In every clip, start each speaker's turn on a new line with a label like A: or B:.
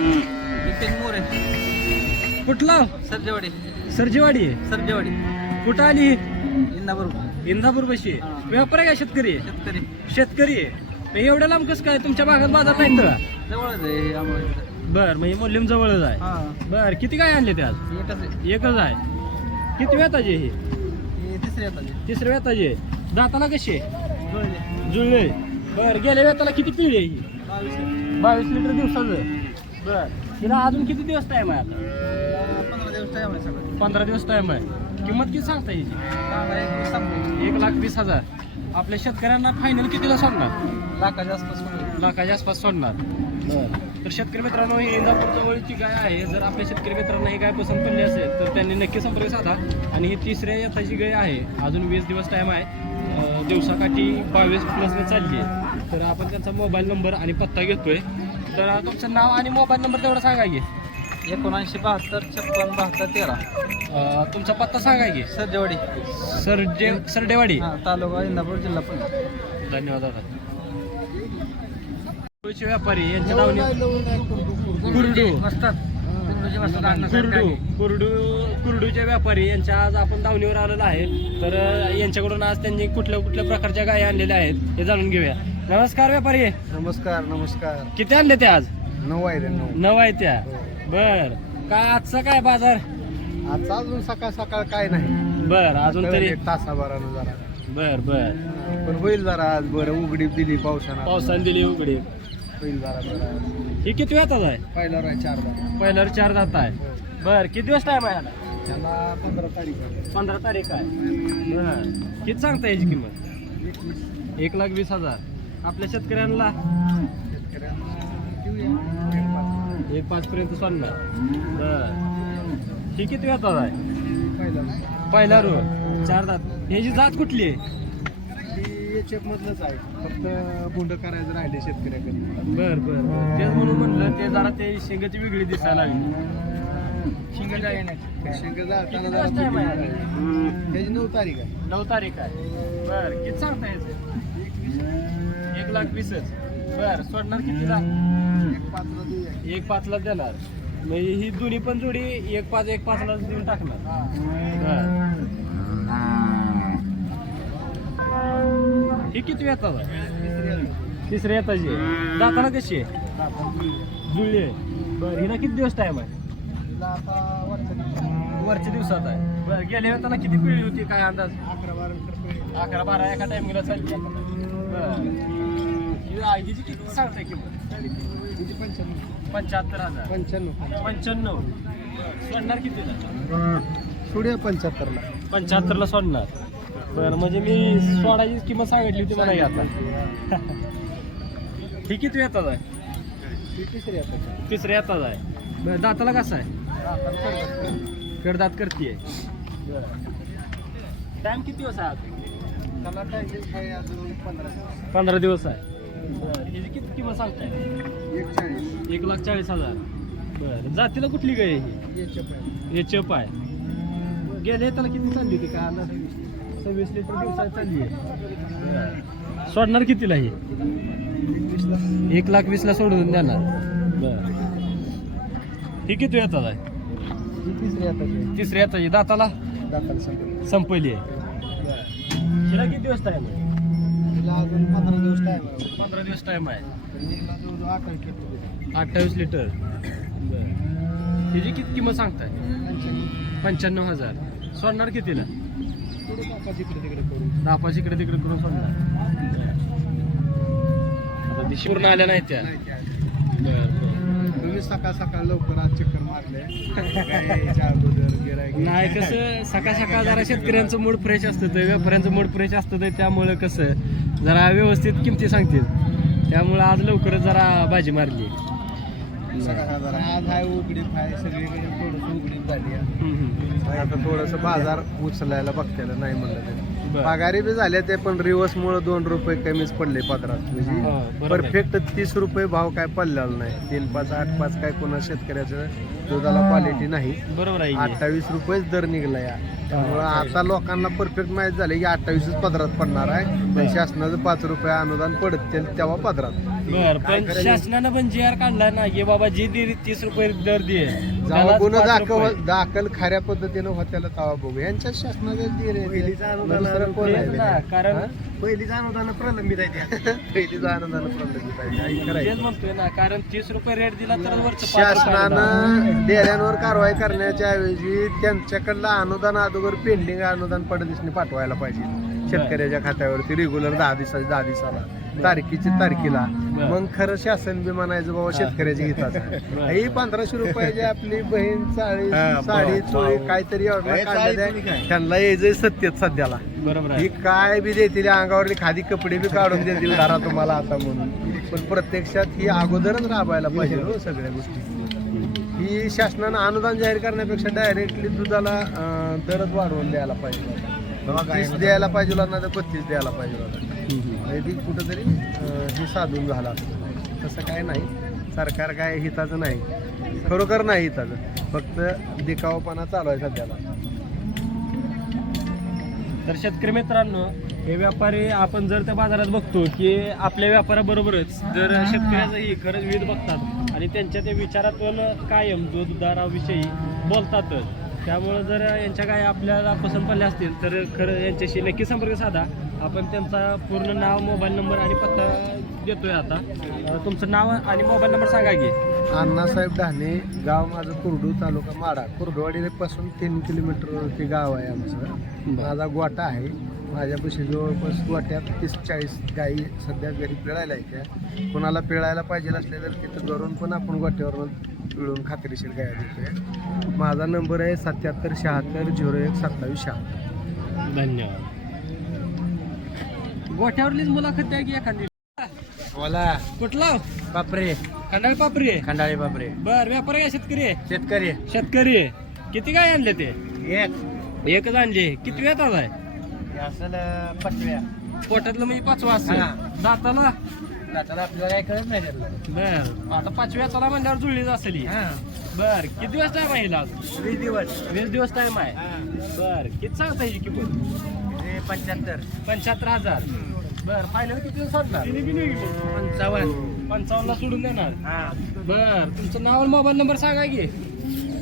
A: नितीन मोरे.
B: कुठला?
A: सर्जेवाडी.
B: सरजेवाडी. आहे
A: सर्जेवाडी.
B: कुठं आली?
A: इंदापूर.
B: इंदापूर बशी. व्यापारी आहे का शेतकरी? आहे
A: शेतकरी.
B: शेतकरी. आहे मग एवढ्या लांब कसं काय? तुमच्या भागात बाजार नाही तर?
A: जवळच आहे आम्हाला इथं.
B: बर म्हणजे मोल्यम जवळच आहे.
A: हा.
B: बर किती काय आणले ते आज?
A: एकच आहे.
B: एकच आहे. किती वेताची ही?
A: हे तिसरी.
B: तिसऱ्या वेताची आहे दाताला कशी? आहे
A: जुळले.
B: जुळले. बर गेल्या वेताला किती पिढी आहे ही?
A: बावीस. आहे.
B: बावीस लिटर दिवसाचं. बर. तिला अजून किती दिवस टाइम आहे आता?
A: पंधरा दिवस टाइम आहे सगळं.
B: पंधरा दिवस टाइम आहे. किंमत किती सांगता याची
A: एक वीस सांगतो.
B: एक लाख वीस हजार. आपल्या शेतकऱ्यांना फायनल कितीला सोडणार?
A: लाखाच्या आसपास होईल.
B: लाखाच्या आसपास सोडणार. तर शेतकरी मित्रांनो ही इंदापूर जवळची गाय आहे. जर आपल्या शेतकरी मित्रांना ही गाय पसंत पडली असेल तर त्यांनी नक्की संपर्क साधा. आणि ही तिसऱ्या येताची गाय आहे. अजून वीस दिवस टाईम आहे. अं, दिवसाकाठी बावीस प्लसने चालली आहे. तर आपण त्यांचा मोबाईल नंबर आणि पत्ता घेतोय. तर तुमचं नाव आणि मोबाईल नंबर तेवढा सांगा की.
A: एकोणऐंशी बहात्तर छप्पन बहात्तर तेरा.
B: अं, तुमचा पत्ता सांगा की.
A: सर्जेवाडी.
B: सरडे सरडेवाडी.
A: हा तालुका इंदापूर जिल्हा पुणे.
B: धन्यवाद दादा. व्यापारी यांच्या नावाने कुरडू.
A: मस्तात अण्णासाहेब
B: कुरडू. कुरडू कुरडूचे व्यापारी यांच्या आज आपण दावणीवर आलेलो आहे. तर अं, यांच्याकडून आज त्यांनी कुठल्या कुठल्या प्रकारच्या गायी आणलेल्या आहेत हे जाणून घेऊया. नमस्कार व्यापारी.
A: नमस्कार नमस्कार.
B: किती आणले ते आज?
A: नऊ आहे रे नऊ.
B: नऊ आहे त्या. बर. काय आजचा काय बाजार?
A: आता अजून सकाळ सकाळ काय नाही.
B: बर अजून तरी.
A: एक तासाभरानं जरा.
B: बर बर.
A: पण होईल जरा आज बरं उघडी दिली पावसानं.
B: पावसाने दिली उघडी
A: होईल जरा बरं.
B: ही किती वेळात आहे?
A: पहिला आहे चार दहा
B: पहिल्यावर चार जात आहे. बर किती दिवस टाइम आहे याला?
A: त्याला पंधरा तारीख आहे.
B: पंधरा तारीख आहे. बर. किती सांगता याची किंमत? एक लाख वीस हजार. आपल्या शेतकऱ्यांना?
A: शेतकऱ्यांना
B: एक पाच. पर्यंत सोडणार. बर. ही किती वेळात आहे?
A: पहिला
B: पहिला रो चार दात. ह्याची जात कुठली आहे?
A: एचएफ मधलंच आहे. फक्त बुंड करायचं राहिले शेतकऱ्याकडे.
B: बर बर. तेच म्हणून म्हणलं ते जरा ते शेंगाची वेगळी दिसायला लागली.
A: शिंग
B: दिवस time आहे?
A: त्याची नऊ तारीख आहे.
B: नऊ तारीख आहे. बर किती सांगता याचं एक लाख वीसच. बर सोडणार कितीला
A: एक पाचला
B: एक पाचला देणार. म्हणजे ही दोन्ही पण जोडी एक पाच एक पाचला देऊन टाकणार.
A: हा.
B: बर. ही किती येतात
A: तिसरी.
B: तिसऱ्या येताची आहे. दाताला कशी आहे? जुळली आहे. बरं. हिला किती दिवस टाइम आहे?
A: वरच्या
B: दिवसात. आहे. बरं गेल्या वेळेला किती पिढी होती? काय अंदाज?
A: अकरा बारा
B: एका टायमिंगला चालली. बरं. ही आयडीची किती सांगताय किंमत? पंच्याहत्तर हजार.
A: पंच्याण्णव.
B: पंच्याण्णव. सोडणार कितीला?
A: सोडूया पंच्याहत्तरला.
B: पंच्याहत्तरला सोडणार. बरं म्हणजे मी सोडायची किंमत सांगितली होती मला आता. ही किती येतात आहे?
A: तिसरी
B: येतात. आहे. बरं दाताला कसं आहे? कडदात करते टाइम किती दिवस आहे?
A: पंधरा
B: दिवस. आहे. किती किंमत सांगताय?
A: एक
B: लाख चाळीस हजार. बरं जातीला कुठली गाय ही? हे चप आहे गेले त्याला किती चालली होती? का सव्वीस लिटर दिवसात चालली आहे. सोडणार कितीला ही? एक लाख वीसला सोडून देणार. बर. ही किती येतात आहे?
A: आता
B: तिसऱ्या येताची दाताला?
A: संपली.
B: आहे. हिला किती दिवस टाइम आहे?
A: तिला अजून पंधरा दिवस टाइम आहे.
B: पंधरा दिवस टाइम आहे.
A: तिला अठ्ठावीस लिटर
B: हिची किती किंमत सांगताय?
A: पंच्याण्णव
B: हजार. सोडणार कितीला? दहा पाच इकडे तिकडे करून आता दिशी पूर्ण आल्या नाही त्या.
A: तुम्ही सकाळ सकाळ लवकर आज चक्कर मारले. काय यायच्या अगोदर गिऱ्हाईक
B: नाही कसं सकाळ सकाळ जरा शेतकऱ्यांचं मूड फ्रेश असतं ते व्यापाऱ्यांचं मूड फ्रेश असतं ते त्यामुळं कसं जरा व्यवस्थित किमती सांगतील. त्यामुळं आज लवकरच जरा बाजी मारली.
A: आज आहे उघडीप आहे सगळीकडे थोडस उघडीप झाली आहे.
B: हम्म, हम्म.
A: आता थोडस बाजार उचलायला बघतायला नाही म्हणलं तरी
B: बरं.
A: पगारी बी झाले ते पण रिवर्स मुळे दोन रुपये कमीच पडले पदरात म्हणजे
B: बरोबर आहे.
A: परफेक्ट तीस रुपये भाव काय पडलेला नाही तीन पाच आठ पाच काय कोणा शेतकऱ्याचं दुधाला क्वालिटी नाही
B: बरोबर आहे की?
A: अठ्ठावीस रुपयेच दर निघला या त्यामुळं आता लोकांना परफेक्ट माहीत झाले की अठ्ठावीसच पदरात पडणार आहे पण शासनाचं पाच रुपये अनुदान पडत तेव्हा पदरात
B: बर पण? शासनानं पण जी आर काढला ना की बाबा जी दे तीस रुपये दर दे
A: जेव्हा
B: त्यालाच
A: गुन्हा
B: पाच
A: दाखल
B: रुपये.
A: दाखल खऱ्या पद्धतीनं होत्याला तवा बघू यांच्या शासनाचं धीर आहे. दुसरं कोण आहे?
B: तेच ना, कारण
A: हा?
C: पहिलीच अनुदान प्रलंबित आहे त्या
A: पहिलीच आनंदानं प्रलंबित आहे.
B: तेच म्हणतोय ना कारण तीस रुपये रेट दिला तर वरचं पाच रुपये आलं.
A: शासनानं डेऱ्यांवर कारवाई करण्याच्या ऐवजी त्यांच्याकडलं अनुदान अगोदर पेंडिंग अनुदान पडदिसनी पाठवायला पाहिजे. शेतकऱ्याच्या खात्यावरती रेग्युलर दहा दिवसाची दहा दिवसाला तारखेची तारखेला. मग खरं शासन बी म्हणायचं बाबा शेतकऱ्याची. आहे ही पंधराशे रुपयाची आपली बहीण साडी
C: हा,
A: साडी. चोळी काहीतरी? त्यांना यायचंय सत्तेत सध्याला.
B: बरोबर
A: ही काय बी देतील अंगावरली खादी कपडे बी काढून देतील घरा तुम्हाला आता म्हणून. पण प्रत्यक्षात ही अगोदरच राबायला पाहिजे हो सगळ्या गोष्टी. ही शासनानं अनुदान जाहीर करण्यापेक्षा डायरेक्टली दुधाला अं, दरच वाढवून द्यायला पाहिजे होता. तीस द्यायला पाहिजे होता नाही तर बत्तीस द्यायला पाहिजे होता. आणि ती कुठंतरी अं, हे साधून झाला तसं काय नाही. सरकार काय हिताचं नाही. खरोखर नाही हिताचं. फक्त दिखावपणा चालू आहे सध्याला.
B: तर शेतकरी मित्रांनो हे व्यापारी आपण जर त्या बाजारात बघतो की आपल्या व्यापाराबरोबरच जर शेतकऱ्याचंही खरंच विध बघतात आणि त्यांच्या त्या विचारातून कायम दूधदाराविषयी बोलतातच त्यामुळं जर यांच्या काय आपल्याला पसंत पडल्या असतील तर खरं यांच्याशी नक्की संपर्क साधा. आपण त्यांचा पूर्ण नाव मोबाईल नंबर आणि पत्ता देतोय आता. तुमचं नाव आणि मोबाईल नंबर सांगा की.
A: अण्णासाहेब डहाणे गाव माझं कुर्डू तालुका माडा कुर्डवाडी पासून तीन किलोमीटरवरती गाव आहे आमचं. माझा गोटा आहे. माझ्यापाशी जवळपास गोट्यात तीस चाळीस गायी सध्या घरी पिळायला येत्या कोणाला पिळायला पाहिजे असले तर तिथं घरून पण आपण गोट्यावर पिळून खात्रीशीर गाया देतोय. माझा नंबर आहे सत्याहत्तर शहात्तर झिरो एक सत्तावीस शहात्तर.
B: धन्यवाद. गोठ्यावरलीच मुलाखत द्या की एखादी.
C: मला
B: कुठला?
C: बापरे.
B: खंडाळी पापरी.
C: खंडाळी बापरे
B: बर व्यापारी आहे शेतकरी आहे?
C: शेतकरी.
B: शेतकरी किती काय आणले ते?
C: एक.
B: एकच आणले. किती वेळ आहे
C: असेल पटव्या
B: पोटातलं म्हणजे पाचवा असं
C: हा.
B: दाताला?
C: आता आपल्याला काय कळत नाही त्यातलं
B: बर. आता पाचव्या त्याला म्हणल्यावर जुळलीच असेल ही.
C: हा.
B: बर. किती दिवस टाइम आहे हिला अजून?
C: वीस दिवस.
B: वीस दिवस टाइम आहे.
C: हा.
B: बर. किती सांगता ह्याची किंमत?
C: पंच्याहत्तर.
B: पंच्याहत्तर हजार. बर. फायनल किती दिवस सोडणार?
C: पंचावन्न.
B: पंचावन्नला सोडून देणार.
C: हा.
B: बर. तुमचं नाव आणि मोबाईल नंबर सांगा की.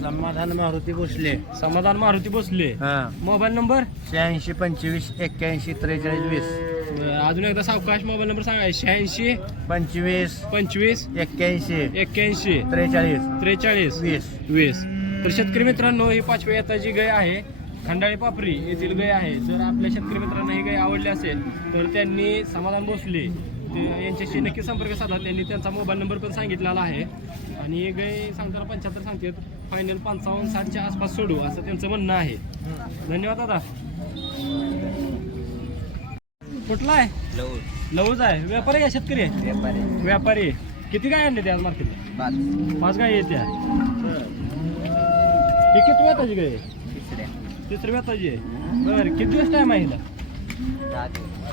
C: समाधान मारुती भोसले.
B: समाधान मारुती बसले
C: हा.
B: Mobile number?
C: शहाऐंशी पंचवीस एक्क्याऐंशी त्रेचाळीस वीस.
B: अजून एकदा सावकाश मोबाईल नंबर सांगा. शहाऐंशी
C: पंचवीस
B: पंचवीस
C: एक्क्याऐंशी
B: एक्क्याऐंशी
C: त्रेचाळीस
B: त्रेचाळीस
C: वीस.
B: वीस. तर शेतकरी मित्रांनो ही पाचव्या येताची गाय आहे. खंडाळी पापरी येथील गाय आहे. जर आपल्या शेतकरी मित्रांना ही गाय आवडली असेल तर त्यांनी समाधान भोसले. ते यांच्याशी नक्की संपर्क साधला त्यांनी त्यांचा मोबाईल नंबर पण सांगितलेला आहे. आणि ही गाय सांगताना पंच्याहत्तर सांगतात. फायनल पंचावन्न साठच्या आसपास सोडू असं त्यांचं म्हणणं आहे. धन्यवाद दादा. कुठला आहे? लवच आहे. व्यापारी आहे शेतकरी आहे? व्यापारी आहे. किती काय आणले ते आज मार्केटला पाच. गाय येत्या ही किती वेताची गाय आहे? तिसरी. वेताची आहे. बर किती दिवस टाइम आहे हिला?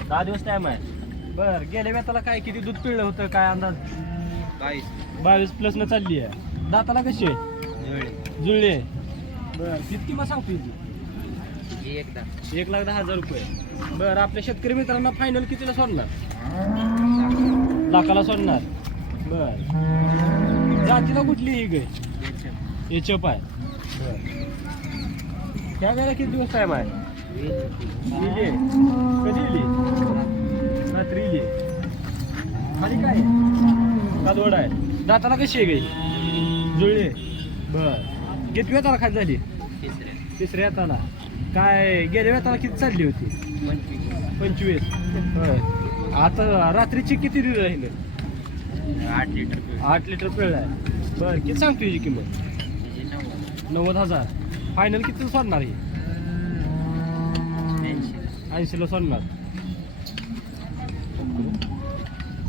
B: दहा दिवस. टाइम आहे. बर गेल्या वेताला काय किती दूध पिळलं होतं काय अंदाज? बावीस. प्लस न चालली आहे. दाताला कशी आहे? जुळली. आहे बर किती किंमत सांगतो हिची एक लाख दहा हजार रुपये. बर आपल्या शेतकरी मित्रांना फायनल कितीला सोडणार? लाखाला सोडणार. बर. जातीला कुठली ही गाय एचप आहे. बर. त्या वेळेला किती दिवस टाइम आहे? इली आहे. कधी इली रात्री इली खाली काय? कादवड आहे. दाताला कशी आहे गाई जुळली बर. किती वेळाला खाली झाली? तिसऱ्या. हाताला काय गेल्या वेळाला किती चालली होती? पंचवीस. होय आता रात्रीची किती दिली राहिलं?
C: आठ लिटर
B: आठ लिटर पिळलं आहे. बरं किती सांगतो याची किंमत? नव्वद. हजार. फायनल किती सोडणार ही? ऐंशीला. सोडणार.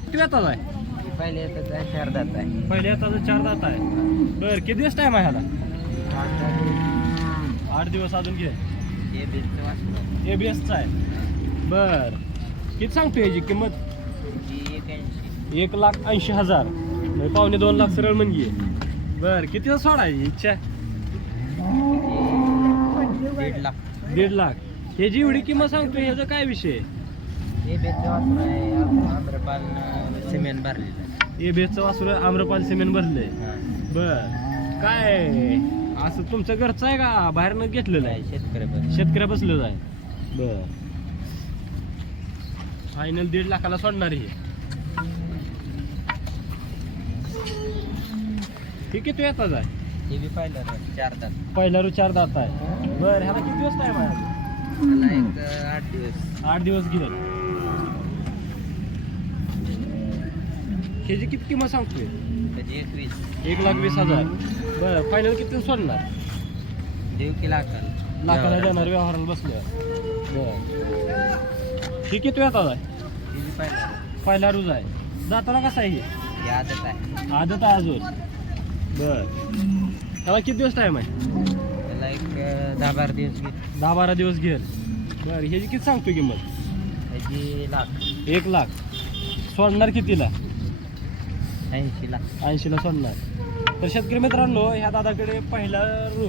B: किती वेळात आहे?
C: पहिले चार दात आहे.
B: पहिले आता चार दात आहे. बरं किती दिवस टाइम आहे ह्याला? आठ दिवस अजून घे. ए बी एसचा आहे. बर. किती सांगतो याची किंमत? एक लाख ऐंशी हजार. म्हणजे पावणे दोन लाख सरळ म्हणजे बर कितीचा सोडायची इच्छा?
C: दीड लाख.
B: दीड लाख. हे जी एवढी किंमत सांगतो ह्याचा काय विषय?
C: हे बेच आहे आम्रपाल सिमेंट भरलेलं
B: एबीएसचं वासरू आम्रपाल सिमेंट भरलंय.
C: हा.
B: बर. काय? असं तुमचं घरचं आहे का? बाहेरनं घेतलेलं आहे?
C: नाही शेतकरी
B: शेतकऱ्या बसलेलं आहे. बर. फायनल दीड लाखाला सोडणार हे. हे किती येतात आहे?
C: हे बी पाहिलं ना, चार तास
B: पहिला रू चार दात आहे. बर ह्याला किती दिवस टाइम आहे?
C: त्याला एक अं, आठ दिवस.
B: आठ दिवस गेले. ह्याची किती किंमत सांगतोय?
C: त्याची एकवीस.
B: एक लाख वीस हजार. बरं फायनल किती सोडणार?
C: देव की लाखाला
B: लाखाला देणार व्यवहाराला बसल्यावर बर. ही किती येतात आहे?
C: पाहिलं
B: रूज आहे. जाताना कसा आहे हे?
C: हे आदत आहे.
B: आदत आहे अजून. बर. त्याला किती दिवस टाइम आहे?
C: त्याला एक अं, दहा बारा दिवस घेत
B: दहा बारा दिवस घेईल. बर ह्याची किती सांगतो किंमत?
C: त्याची लाख.
B: एक लाख. सोडणार कितीला?
C: ऐंशी लाख.
B: ऐंशीला सोडणार. तर शेतकरी मित्रांनो ह्या दादाकडे पहिला रो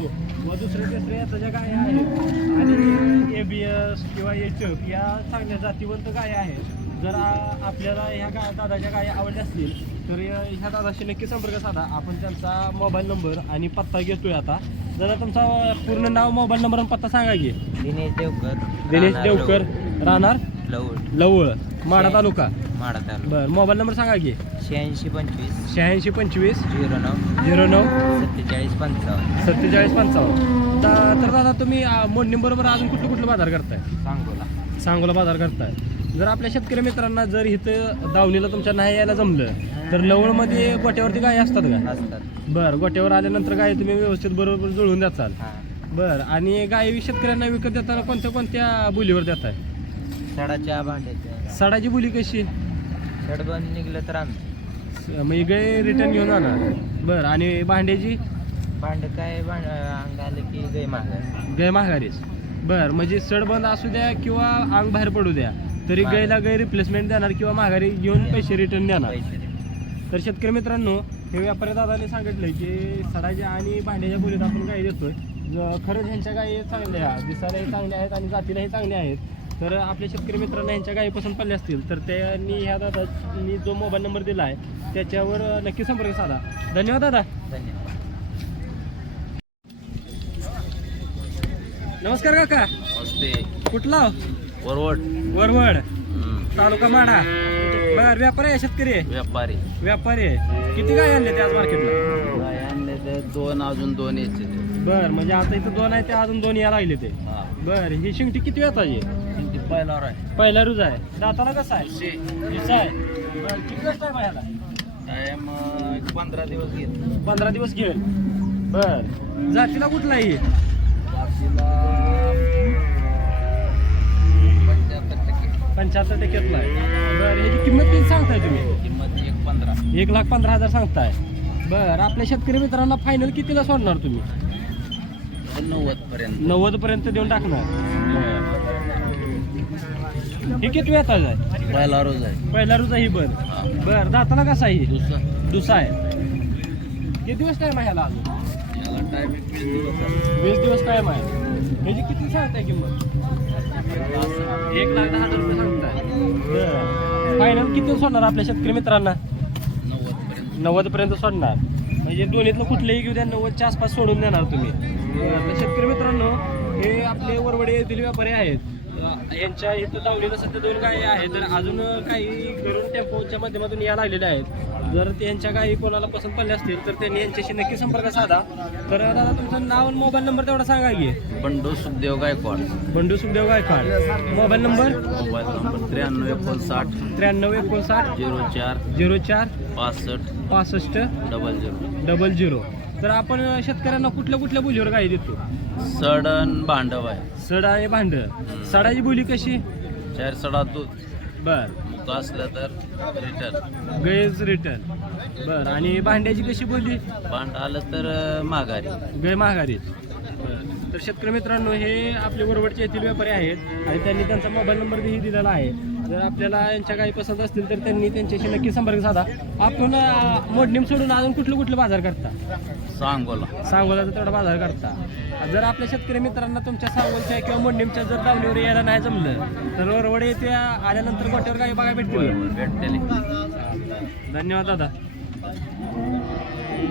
B: व दुसरे तिसरे याच्या गाय आहेत आणि ए बी एस किंवा एच एफ या चांगल्या जातीवंत गाय आहेत जर आपल्याला ह्या गा दादाच्या गाय आवडल्या असतील तर ह्या दादाशी नक्की संपर्क साधा. आपण त्यांचा मोबाईल नंबर आणि पत्ता घेतोय आता. दादा तुमचा पूर्ण नाव मोबाईल नंबर आणि पत्ता सांगा की.
C: दिनेश देवकर.
B: दिनेश देवकर. राहणार?
C: लवड
B: लवळ. माडा तालुका?
C: माडा तालुका.
B: बरं मोबाईल नंबर सांगा की.
C: शहाऐंशी पंचवीस.
B: शहाऐंशी पंचवीस.
C: झिरो नऊ.
B: झिरो नऊ.
C: सत्तेचाळीस पंचावन्न.
B: सत्तेचाळीस पंचावन्न. तर दादा तुम्ही मोडणी बरोबर अजून कुठलं कुठलं बाजार करताय?
C: सांगोला.
B: सांगोला बाजार करताय. जर आपल्या शेतकरी मित्रांना जर इथं दावणीला तुमच्या नाही यायला जमलं तर लवळमध्ये गोट्यावरती गाय असतात का?
C: असतात.
B: बरं गोट्यावर आल्यानंतर गाय तुम्ही व्यवस्थित बरोबर जुळवून द्याचाल
C: हा.
B: बरं आणि गाय शेतकऱ्यांना विकत देताना कोणत्या कोणत्या बोलीवर देताय?
C: सडाच्या भांड्याच्या
B: सडाची बोली कशी
C: सडबंद निघलं तर आमचं
B: मग गाय रिटर्न घेऊन जाणार. बरं आणि भांड्याची?
C: भांड काय भांड अंग आलं की गै माग
B: गाय महागारीच बर म्हणजे सडबंद असू द्या किंवा अंग बाहेर पडू द्या तरी
C: हा.
B: गायला गाय रिप्लेसमेंट देणार किंवा माघारी घेऊन पैसे रिटर्न देणार. तर शेतकरी मित्रांनो हे व्यापारी दादाने सांगितलंय की सडाच्या आणि भांड्याच्या बोलीत आपण गाय देतोय. ज- खरंच ह्यांच्या गायी चांगल्या दिसायलाही चांगल्या आहेत आणि जातीलाही चांगल्या आहेत. तर आपल्या शेतकरी मित्रांना ह्यांच्या गायी पसंत पडल्या असतील तर त्यांनी ह्या दादानी जो मोबाईल नंबर दिला आहे त्याच्यावर नक्की संपर्क साधा. धन्यवाद दादा.
C: धन्यवाद.
B: नमस्कार काका. कुठला वरवड.
D: हम्म.
B: तालुका माडा बर व्यापारी आहे शेतकरी? आहे
D: व्यापारी.
B: व्यापारी आहे. किती गाय आणले ते आज मार्केटला?
D: गाय आणले तर दोन अजून दोन यायचे
B: बर म्हणजे आता इथं दोन आहे ते अजून दोन यायला लागले ते. बर ही शिंगटी किती वेळाची
D: किती आहे.
B: पहिला रुज आहे. दाताला कसा आहे? हिस्सा आहे? बर किती दिवस टाइम आहे ह्याला?
D: टाइम एक पंधरा दिवस घेत
B: पंधरा दिवस घेईल. बर. जातीला कुठला आहे? ही?
D: बाकीला पंच्याहत्तर टक्के.
B: पंच्याहत्तर टक्क्यातला आहे. बर ह्याची किंमत किती सांगताय तुम्ही?
D: किंमत एक पंधरा.
B: एक लाख पंधरा हजार सांगताय. बर आपल्या शेतकरी मित्रांना फायनल कितीला सोडणार तुम्ही?
D: नव्वद पर्यंत.
B: नव्वद पर्यंत देऊन टाकणार. हे किती वेळात आहे?
D: पहिला रोज आहे.
B: पहिला रुजा ही बर. बर दाताला कसा आहे ही?
D: दुसरा
B: आहे. किती दिवस टाइम आहे अजून?
D: याला टाइम एक वीस दिवस आहे.
B: वीस दिवस टाइम आहे. ह्याची किती सांगताय किंमत? एक लाख दहा हजार रुपये सांगताय. फायनल किती सोडणार आपल्या शेतकरी मित्रांना?
D: नव्वद पर्यंत
B: नव्वद पर्यंत सोडणार. म्हणजे दोन्हीतलं कुठलंही घेऊ द्या नव्वदच्या आसपास सोडून देणार तुम्ही. तर शेतकरी मित्रांनो हे आपले वरवडे येथील व्यापारी आहेत. यांच्या इथं दावलीला सध्या दोन गायी आहेत तर अजून काही घरून टेम्पोच्या माध्यमातून या लागलेल्या आहेत. जर त्यांच्या गायी कोणाला पसंत पडल्या असतील तर त्यांनी यांच्याशी नक्की संपर्क साधा. तर दादा तुमचं नाव आणि मोबाईल नंबर तेवढा सांगा की.
D: Bandu Sukhdev Gaikwad.
B: Bandu Sukhdev Gaikwad. Mobile number?
D: Mobile number त्र्याण्णव एकोणसाठ.
B: त्र्याण्णव एकोणसाठ.
D: झिरो चार.
B: झिरो चार.
D: पासष्ट.
B: पासष्ट.
D: Double zero.
B: Double zero. तर आपण शेतकऱ्यांना कुठल्या कुठल्या बोलीवर गाई देतो?
D: सडन भांडव आहे
B: सड आणि भांड. सडाची बोली कशी?
D: चार सडा दूध.
B: बर.
D: मुका असलं तर रिटर्न
B: गैज रिटर्न बर. आणि भांड्याची कशी बोली?
D: भांड आलं तर अं, माघारी.
B: गै महागारी तर शेतकरी मित्रांनो हे आपले वरवडचे येथील व्यापारी आहेत आणि त्यांनी त्यांचा मोबाईल नंबरही दिलेला आहे. जर आपल्याला यांच्या काही पसंत असतील तर त्यांनी त्यांच्याशी नक्की संपर्क साधा. आपण मोडणीम सोडून अजून कुठलं कुठलं बाजार करता?
D: सांगोला.
B: सांगोलाचा तेवढा बाजार करता. जर आपल्या शेतकरी मित्रांना तुमच्या सांगोलच्या किंवा मोडणीमच्या जर दावणीवर यायला नाही जमलं तर वरवडे येथे आल्यानंतर गोट्यावर काही बघायला भेटतील.
D: भेटतेली.
B: धन्यवाद दादा.